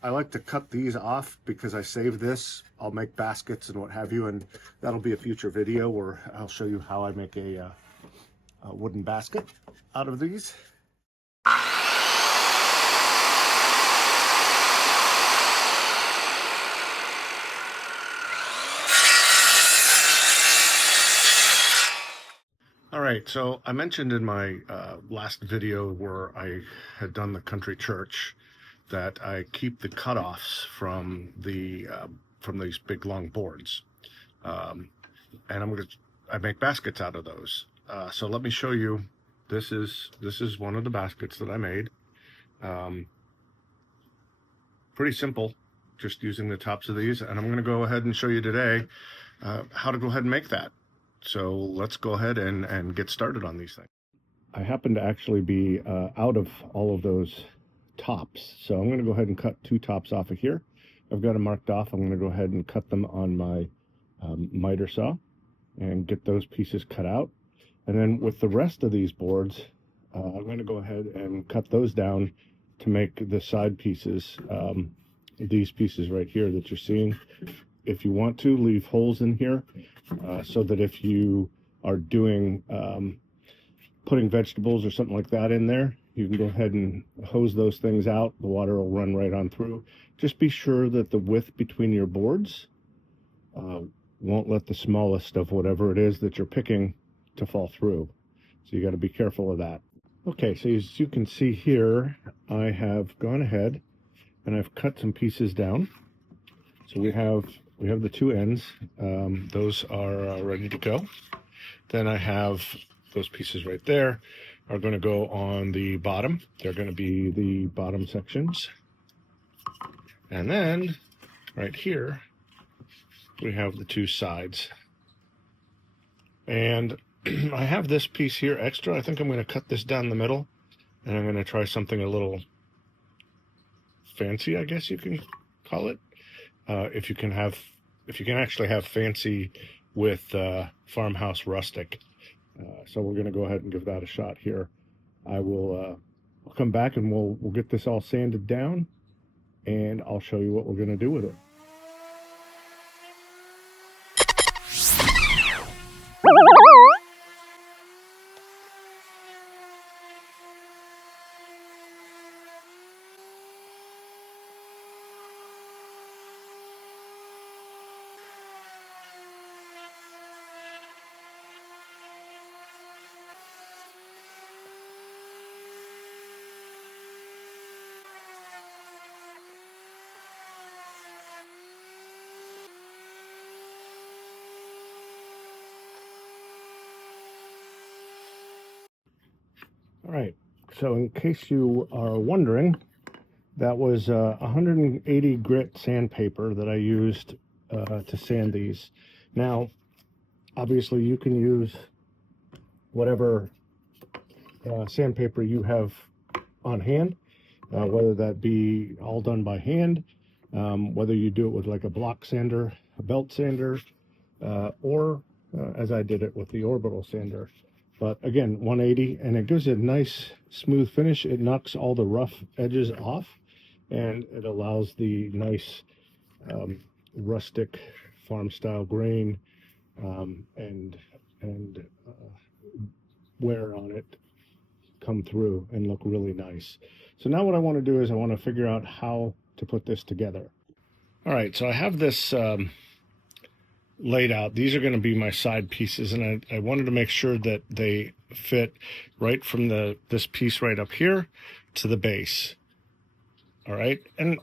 I like to cut these off because I save this. I'll make baskets and what have you, and that'll be a future video where I'll show you how I make a wooden basket out of these. All right, so I mentioned in my last video where I had done the country church that I keep the cutoffs from these big long boards, and I make baskets out of those. So let me show you. This is one of the baskets that I made. Pretty simple, just using the tops of these, and I'm going to go ahead and show you today how to go ahead and make that. So let's go ahead and get started on these things. I happen to actually be out of all of those tops, so I'm going to go ahead and cut 2 tops off of here. I've got them marked off. I'm going to go ahead and cut them on my miter saw and get those pieces cut out. And then with the rest of these boards, I'm going to go ahead and cut those down to make the side pieces, these pieces right here that you're seeing. If you want to, leave holes in here so that if you are doing putting vegetables or something like that in there, you can go ahead and hose those things out. The water will run right on through. Just be sure that the width between your boards won't let the smallest of whatever it is that you're picking to fall through. So you got to be careful of that. Okay, so as you can see here, I have gone ahead and I've cut some pieces down. So we have the 2 ends. Those are ready to go. Then I have those pieces right there are going to go on the bottom. They're going to be the bottom sections. And then right here, we have the 2 sides. And I have this piece here extra. I think I'm going to cut this down the middle, and I'm going to try something a little fancy, I guess you can call it. If you can actually have fancy with farmhouse rustic. So we're going to go ahead and give that a shot here. I'll come back and we'll get this all sanded down, and I'll show you what we're going to do with it. All right, so in case you are wondering, that was 180 grit sandpaper that I used to sand these. Now, obviously you can use whatever sandpaper you have on hand, whether that be all done by hand, whether you do it with like a block sander, a belt sander, or as I did it with the orbital sander. But again, 180, and it gives it a nice smooth finish. It knocks all the rough edges off, and it allows the nice rustic farm style grain and wear on it come through and look really nice. So now what I want to do is I want to figure out how to put this together. All right, so I have this laid out. These are going to be my side pieces, and I wanted to make sure that they fit right from this piece right up here to the base. All right, and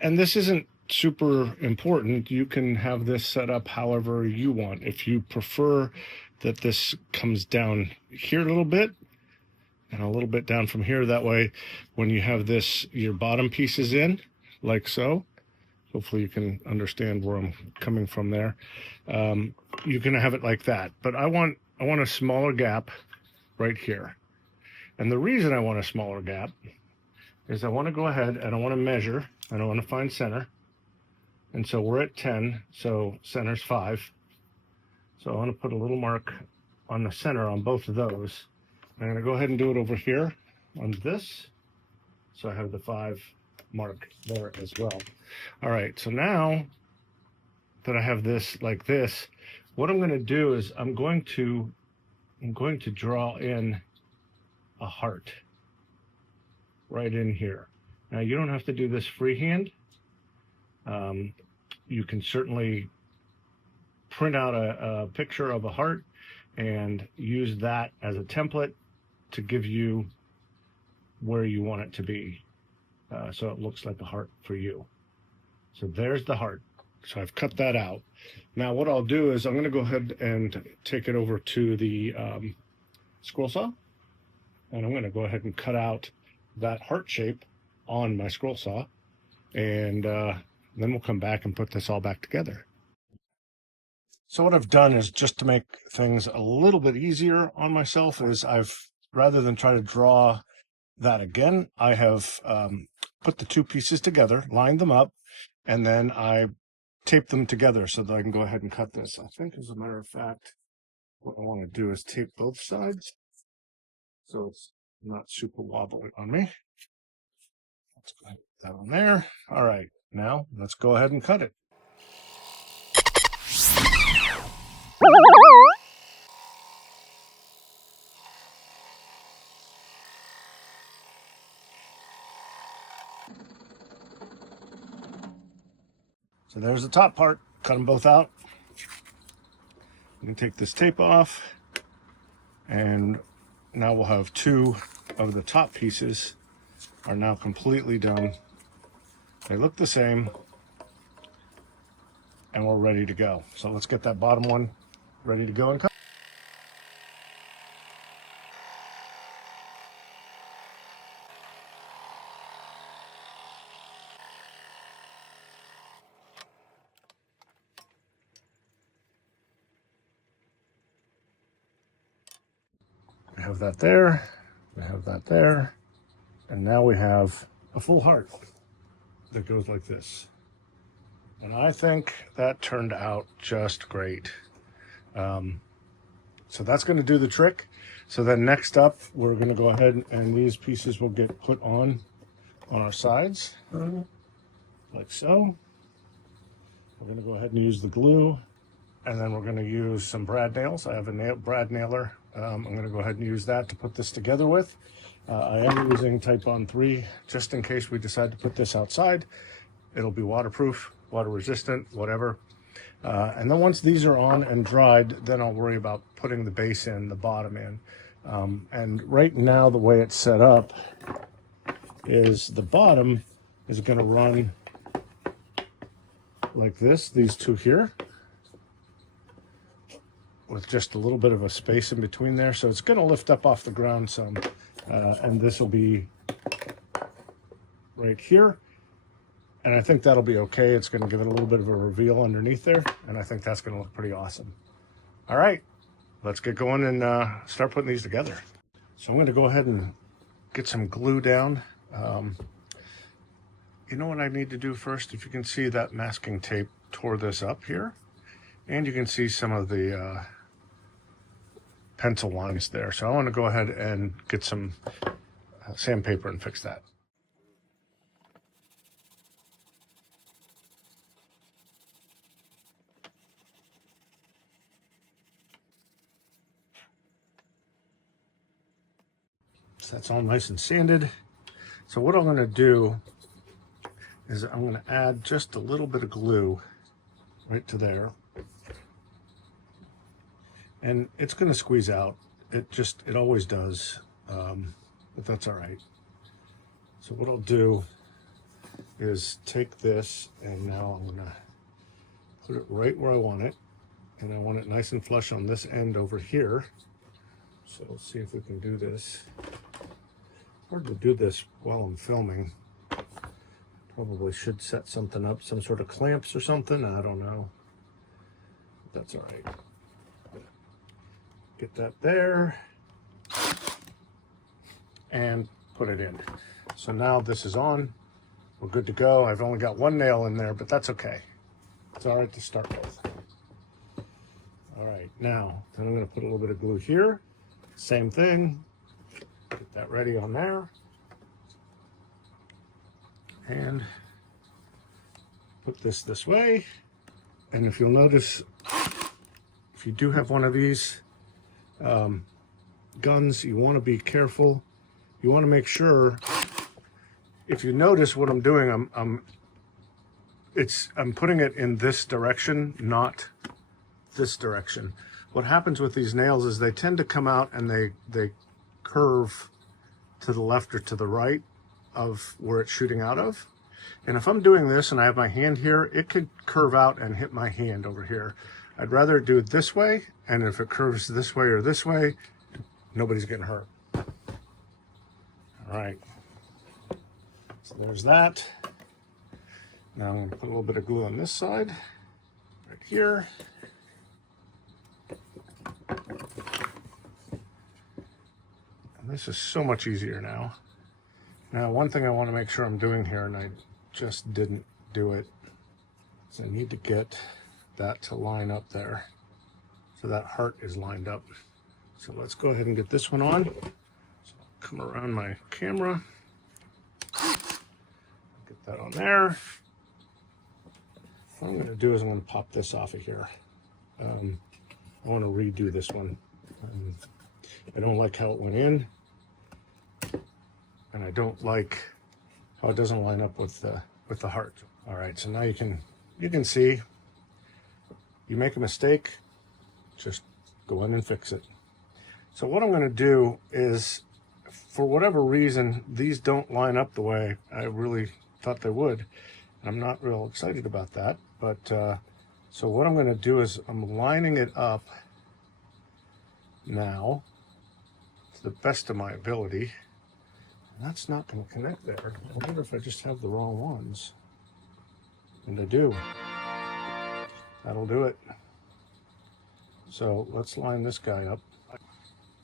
this isn't super important. You can have this set up however you want. If you prefer that this comes down here a little bit and a little bit down from here, that way when you have this, your bottom pieces in like so, hopefully you can understand where I'm coming from there. You can have it like that, but I want a smaller gap right here. And the reason I want a smaller gap is I want to go ahead and I want to measure and I want to find center. And so we're at 10, so center's 5. So I want to put a little mark on the center on both of those. I'm going to go ahead and do it over here on this. So I have the 5 mark there as well. All right, so now that I have this like this, what I'm going to do is I'm going to draw in a heart right in here. Now you don't have to do this freehand. You can certainly print out a picture of a heart and use that as a template to give you where you want it to be, so it looks like a heart for you. So there's the heart. So I've cut that out. Now what I'll do is I'm going to go ahead and take it over to the scroll saw, and I'm going to go ahead and cut out that heart shape on my scroll saw, and then we'll come back and put this all back together. So what I've done is, just to make things a little bit easier on myself, is rather than try to draw that again, I have put the two pieces together, lined them up, and then I tape them together so that I can go ahead and cut this. I think, as a matter of fact, what I want to do is tape both sides so it's not super wobbly on me. Let's go ahead and put that on there. All right, now let's go ahead and cut it. So there's the top part. Cut them both out. You can take this tape off, and now we'll have two of the top pieces are now completely done. They look the same, and we're ready to go. So let's get that bottom one ready to go and cut. We have that there, we have that there, and now we have a full heart that goes like this. And I think that turned out just great. So that's going to do the trick. So then next up, we're going to go ahead and these pieces will get put on our sides, like so. We're going to go ahead and use the glue, and then we're going to use some brad nails. I have a brad nailer. I'm going to go ahead and use that to put this together with. I am using Type-On 3 just in case we decide to put this outside. It'll be waterproof, water resistant, whatever. And then once these are on and dried, then I'll worry about putting the base in, the bottom in. And right now, the way it's set up is the bottom is going to run like this, these two here, with just a little bit of a space in between there. So it's going to lift up off the ground some, and this will be right here. And I think that'll be okay. It's going to give it a little bit of a reveal underneath there, and I think that's going to look pretty awesome. All right, let's get going and start putting these together. So I'm going to go ahead and get some glue down. You know what I need to do first? If you can see, that masking tape tore this up here, and you can see some of the pencil lines there. So I want to go ahead and get some sandpaper and fix that. So that's all nice and sanded. So what I'm going to do is I'm going to add just a little bit of glue right to there. And it's going to squeeze out. It always does, but that's all right. So what I'll do is take this, and now I'm going to put it right where I want it. And I want it nice and flush on this end over here. So let's see if we can do this. Hard to do this while I'm filming. Probably should set something up, some sort of clamps or something. I don't know. That's all right. Get that there and put it in. So now this is on. We're good to go. I've only got one nail in there, but that's okay. It's all right to start with. All right, now then I'm going to put a little bit of glue here. Same thing. Get that ready on there. and put this way. And if you'll notice, if you do have one of these guns, you want to be careful. You want to make sure, if you notice what I'm doing, I'm putting it in this direction, not this direction. What happens with these nails is they tend to come out and they curve to the left or to the right of where it's shooting out of. And if I'm doing this and I have my hand here, it could curve out and hit my hand over here. I'd rather do it this way, and if it curves this way or this way, nobody's getting hurt. All right, so there's that. Now I'm gonna put a little bit of glue on this side, right here. And this is so much easier now. Now, one thing I want to make sure I'm doing here, and I just didn't do it, is I need to get that to line up there. So that heart is lined up. So let's go ahead and get this one on. So I'll come around my camera. Get that on there. What I'm going to do is I'm going to pop this off of here. I want to redo this one. I don't like how it went in, and I don't like how it doesn't line up with the heart. All right, so now you can see. You make a mistake, just go in and fix it. So what I'm going to do is, for whatever reason, these don't line up the way I really thought they would. I'm not real excited about that, but so what I'm going to do is I'm lining it up now to the best of my ability. And that's not going to connect there. I wonder if I just have the wrong ones. And I do. That'll do it. So let's line this guy up.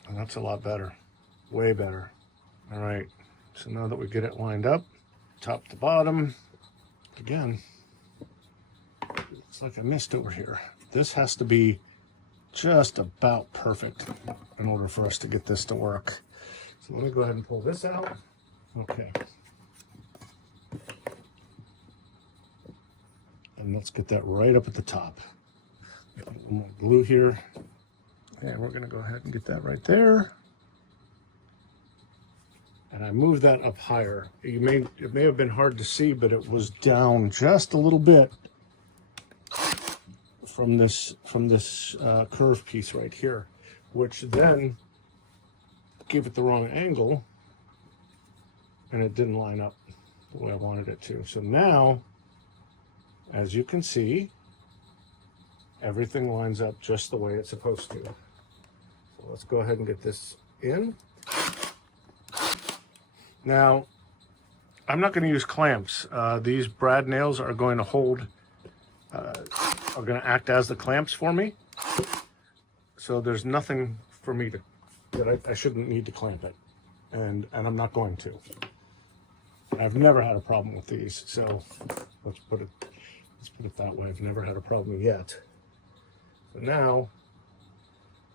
And that's a lot better. Way better. All right. So now that we get it lined up, top to bottom, again, it's like I missed over here. This has to be just about perfect in order for us to get this to work. So let me go ahead and pull this out. Okay. And let's get that right up at the top. A little more glue here. And we're going to go ahead and get that right there. And I moved that up higher. It may have been hard to see, but it was down just a little bit from this curve piece right here, which then gave it the wrong angle, and it didn't line up the way I wanted it to. So now, as you can see, everything lines up just the way it's supposed to. So let's go ahead and get this in. Now, I'm not going to use clamps. These brad nails are going to hold, are going to act as the clamps for me. So there's nothing for me that I shouldn't need to clamp it, and I'm not going to. I've never had a problem with these, so let's put it that way. I've never had a problem yet. So now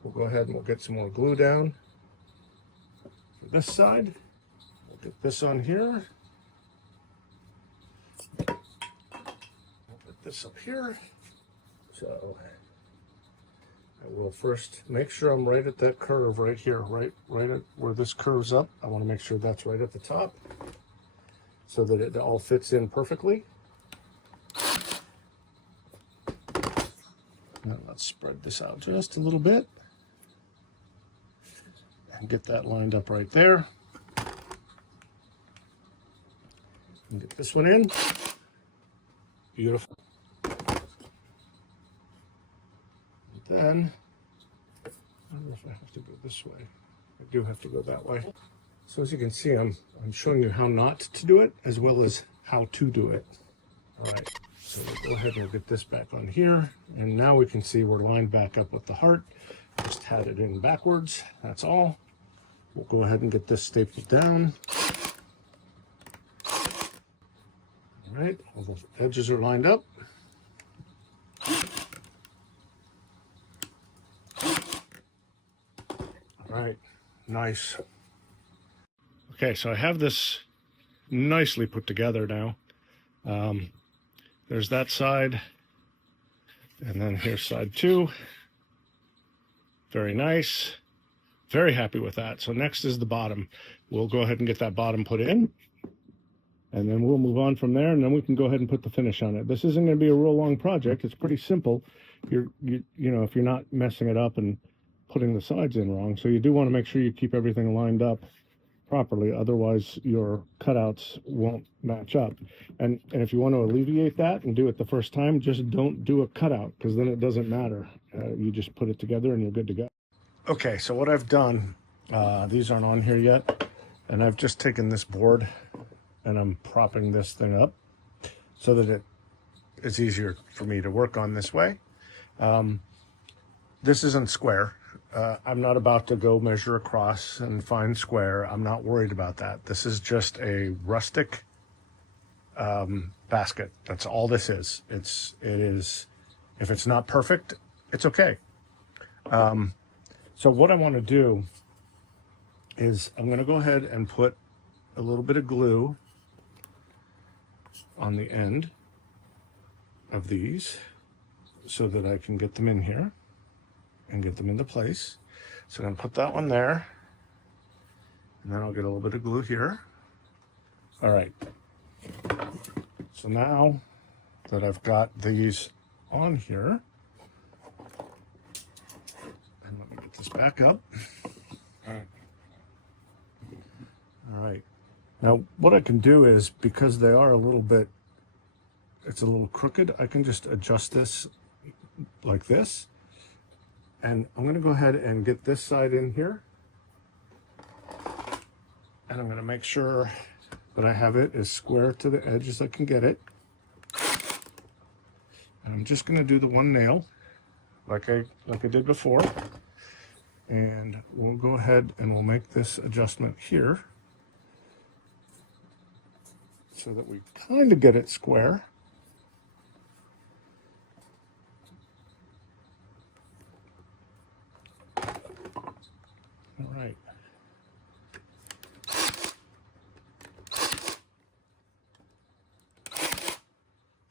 we'll go ahead and we'll get some more glue down for this side. We'll get this on here. We'll put this up here. So I will first make sure I'm right at that curve right here, right at where this curves up. I want to make sure that's right at the top so that it all fits in perfectly. Now let's spread this out just a little bit and get that lined up right there. And get this one in. Beautiful. And then, I don't know if I have to go this way. I do have to go that way. So as you can see, I'm showing you how not to do it as well as how to do it. All right. So we'll go ahead and we'll get this back on here. And now we can see we're lined back up with the heart. Just had it in backwards, that's all. We'll go ahead and get this stapled down. All right, all the edges are lined up. All right, nice. Okay, so I have this nicely put together now. There's that side, and then here's side 2. Very nice. Very happy with that. So next is the bottom. We'll go ahead and get that bottom put in, and then we'll move on from there, and then we can go ahead and put the finish on it. This isn't going to be a real long project. It's pretty simple. You know, if you're not messing it up and putting the sides in wrong. So you do want to make sure you keep everything lined up properly, otherwise your cutouts won't match up. And if you want to alleviate that and do it the first time, just don't do a cutout, because then it doesn't matter. You just put it together and you're good to go. Okay, so what I've done, these aren't on here yet, and I've just taken this board and I'm propping this thing up so that it's easier for me to work on this way. This isn't square. I'm not about to go measure across and find square. I'm not worried about that. This is just a rustic basket. That's all this is. It is, if it's not perfect, it's okay. So what I want to do is I'm going to go ahead and put a little bit of glue on the end of these so that I can get them in here and get them into place. So I'm going to put that one there, and then I'll get a little bit of glue here. All right. So now that I've got these on here, and let me get this back up. All right. Now what I can do is, because they are a little bit, it's a little crooked, I can just adjust this like this. And I'm going to go ahead and get this side in here. And I'm going to make sure that I have it as square to the edge as I can get it. And I'm just going to do the one nail like I did before. And we'll go ahead and we'll make this adjustment here so that we kind of get it square. All right.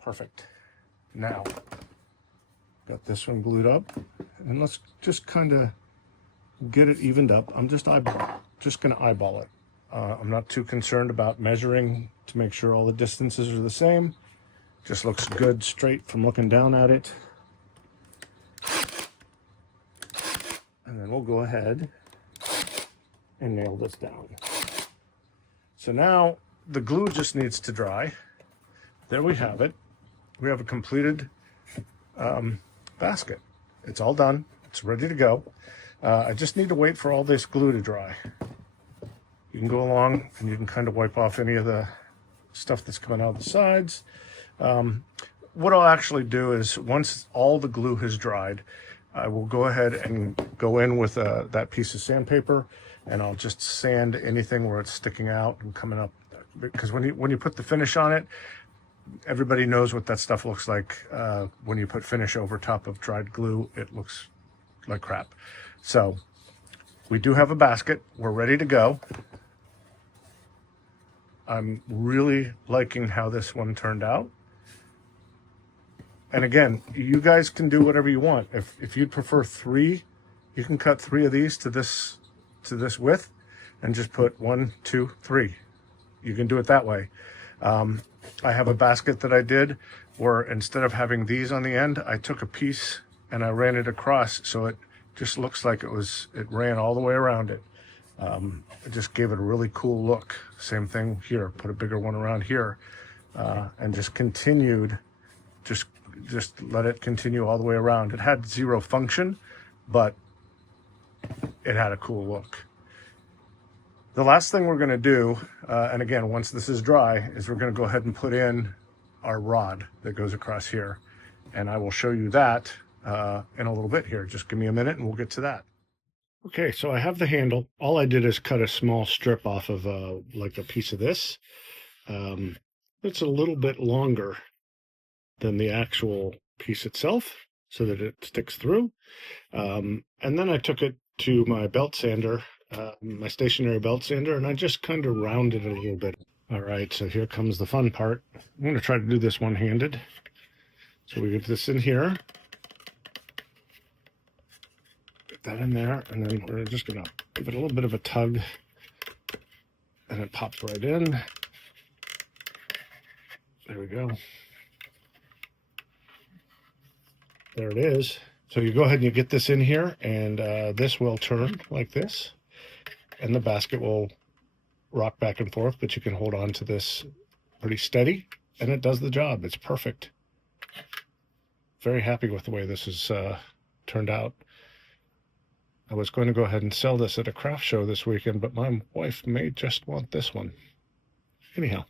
Perfect. Now, got this one glued up, and let's just kind of get it evened up. I'm just going to eyeball it. I'm not too concerned about measuring to make sure all the distances are the same. Just looks good straight from looking down at it. And then we'll go ahead and nail this down. So now the glue just needs to dry. There we have it. We have a completed basket. It's all done. It's ready to go. I just need to wait for all this glue to dry. You can go along and you can kind of wipe off any of the stuff that's coming out the sides. What I'll actually do is, once all the glue has dried, I will go ahead and go in with that piece of sandpaper, and I'll just sand anything where it's sticking out and coming up. Because when you put the finish on it, everybody knows what that stuff looks like. When you put finish over top of dried glue, it looks like crap. So we do have a basket. We're ready to go. I'm really liking how this one turned out. And again, you guys can do whatever you want. If you'd prefer 3, you can cut 3 of these to this width and just put 1, 2, 3. You can do it that way. I have a basket that I did where, instead of having these on the end, I took a piece and I ran it across, so it just looks like it ran all the way around it. It just gave it a really cool look. Same thing here, put a bigger one around here, and just continued, just let it continue all the way around. It had 0 function, but it had a cool look. The last thing we're going to do, and again, once this is dry, is we're going to go ahead and put in our rod that goes across here. And I will show you that in a little bit here. Just give me a minute and we'll get to that. Okay, so I have the handle. All I did is cut a small strip off of like a piece of this. It's a little bit longer than the actual piece itself so that it sticks through. And then I took it to my belt sander, my stationary belt sander, and I just kind of rounded it a little bit. All right, so here comes the fun part. I'm going to try to do this one-handed. So we get this in here. Get that in there, and then we're just going to give it a little bit of a tug, and it pops right in. There we go. There it is. So you go ahead and you get this in here, and this will turn like this, and the basket will rock back and forth, but you can hold on to this pretty steady, and it does the job. It's perfect. Very happy with the way this has turned out. I was going to go ahead and sell this at a craft show this weekend, but my wife may just want this one. Anyhow.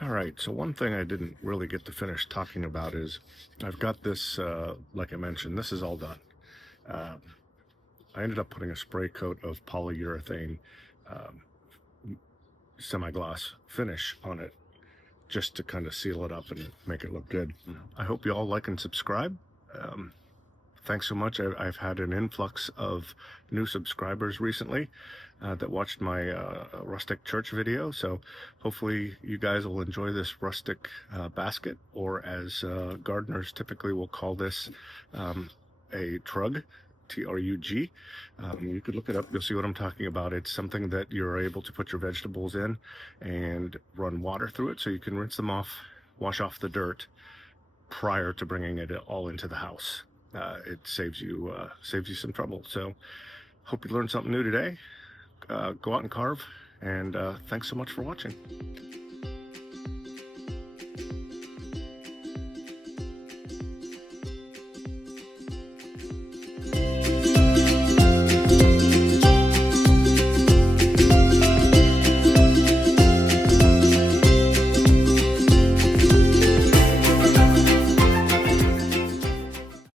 All right, so one thing I didn't really get to finish talking about is I've got this, like I mentioned, this is all done. I ended up putting a spray coat of polyurethane semi-gloss finish on it just to kind of seal it up and make it look good. I hope you all like and subscribe. Thanks so much. I've had an influx of new subscribers recently that watched my rustic church video. So hopefully you guys will enjoy this rustic basket, or as gardeners typically will call this, a trug, T-R-U-G. You could look it up. You'll see what I'm talking about. It's something that you're able to put your vegetables in and run water through it so you can rinse them off, wash off the dirt prior to bringing it all into the house. It saves you some trouble. So hope you learned something new today. Go out and carve, and thanks so much for watching.